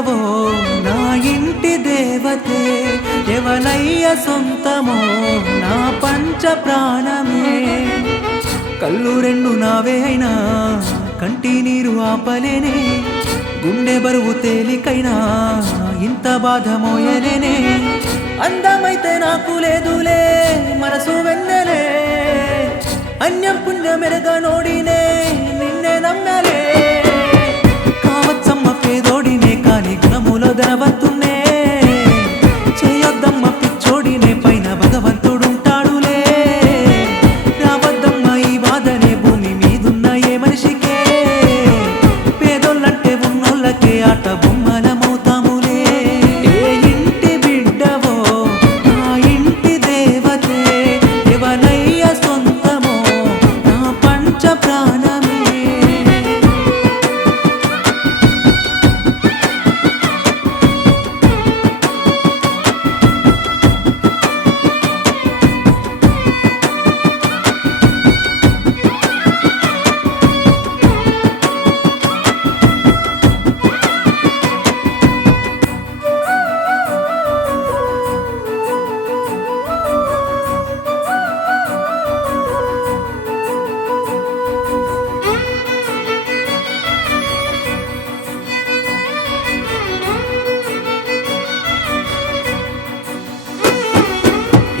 బిడ్డవో నా ఇంటి దేవతే ఎవలయ్య సొంతమో నా పంచ ప్రాణమే కళ్ళు రెండు నావే అయినా కంటి నీరు ఆపలేనే గుండె బరువు తేలికైనా ఇంత బాధ మోయలేనే అందమైతే నాకు లేదులే మనసు వెన్నెలే అన్యం పుణ్యమెరగ నోడినే నిన్నే నమ్మలే కావచ్చమ్మ పేదోడినే కాని గుణములో ధనవంతున్నే చేయొద్దమ్మ పిచ్చోడినే పైన భగవంతుడుంటాడులే రావద్దమ్మ ఈ బాధనే భూమి మీదున్న ఏ మనిషికే పేదోళ్ళంటే ఉన్నోళ్ళకే ఆట బొమ్మలమవుతాములే ఏ ఇంటి బిడ్డవో నా ఇంటి దేవతే ఎవలయ్య సొంతమో నా పంచ ప్రాణమే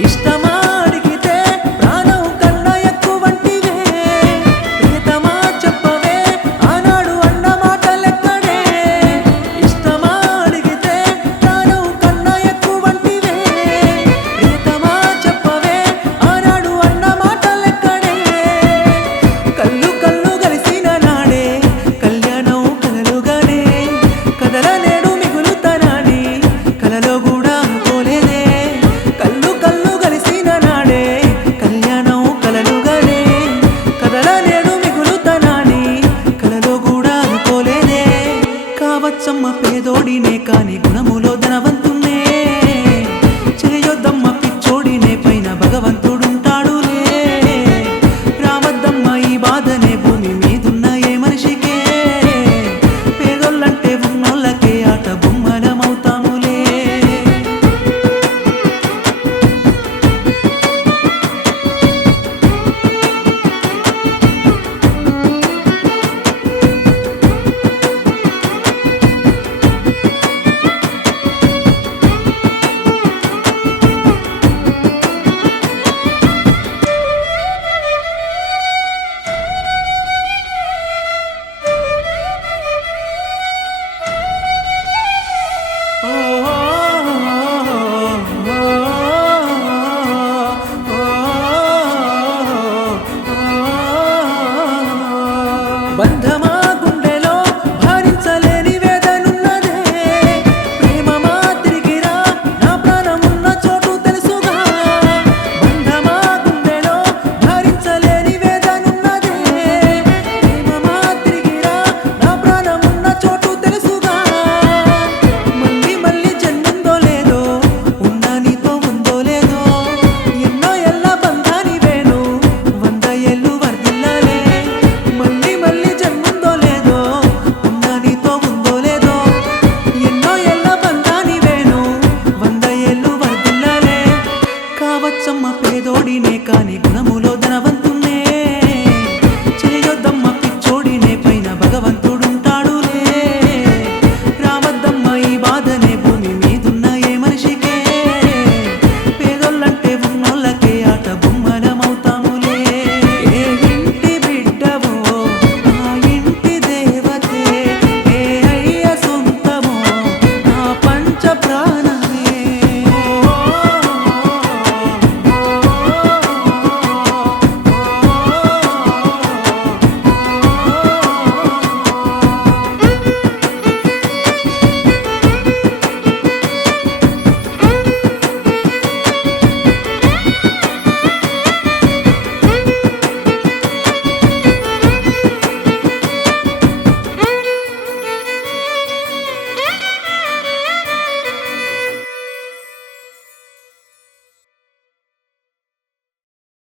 ఇష్టమా అడిగితే ప్రాణం కన్నా ఎక్కువంటివే ప్రియతమా చెప్పవే ఆనాడు అన్న మాటలెక్కడే ఇష్టమా అడిగితే ప్రాణం కన్నా ఎక్కువంటివే ప్రియతమా చెప్పవే ఆనాడు అన్న మాటలెక్కడే కళ్ళు కళ్ళు కలిసిన నాడే కళ్యాణం కలలుగానే కదల నేడు మిగులుతనాని కలలో కూడా అనుకోలేదే కళ్ళు కళ్ళు కలిసిన నాడే కళ్యాణం కలలుగానే కదల నేడు మిగులుతనాని కలలో కూడా అనుకోలేదే కావచ్చమ్మ పేదోడినే కాని గుణములో ధనవంతున్నే చేయొద్దమ్మ పిచ్చోడినే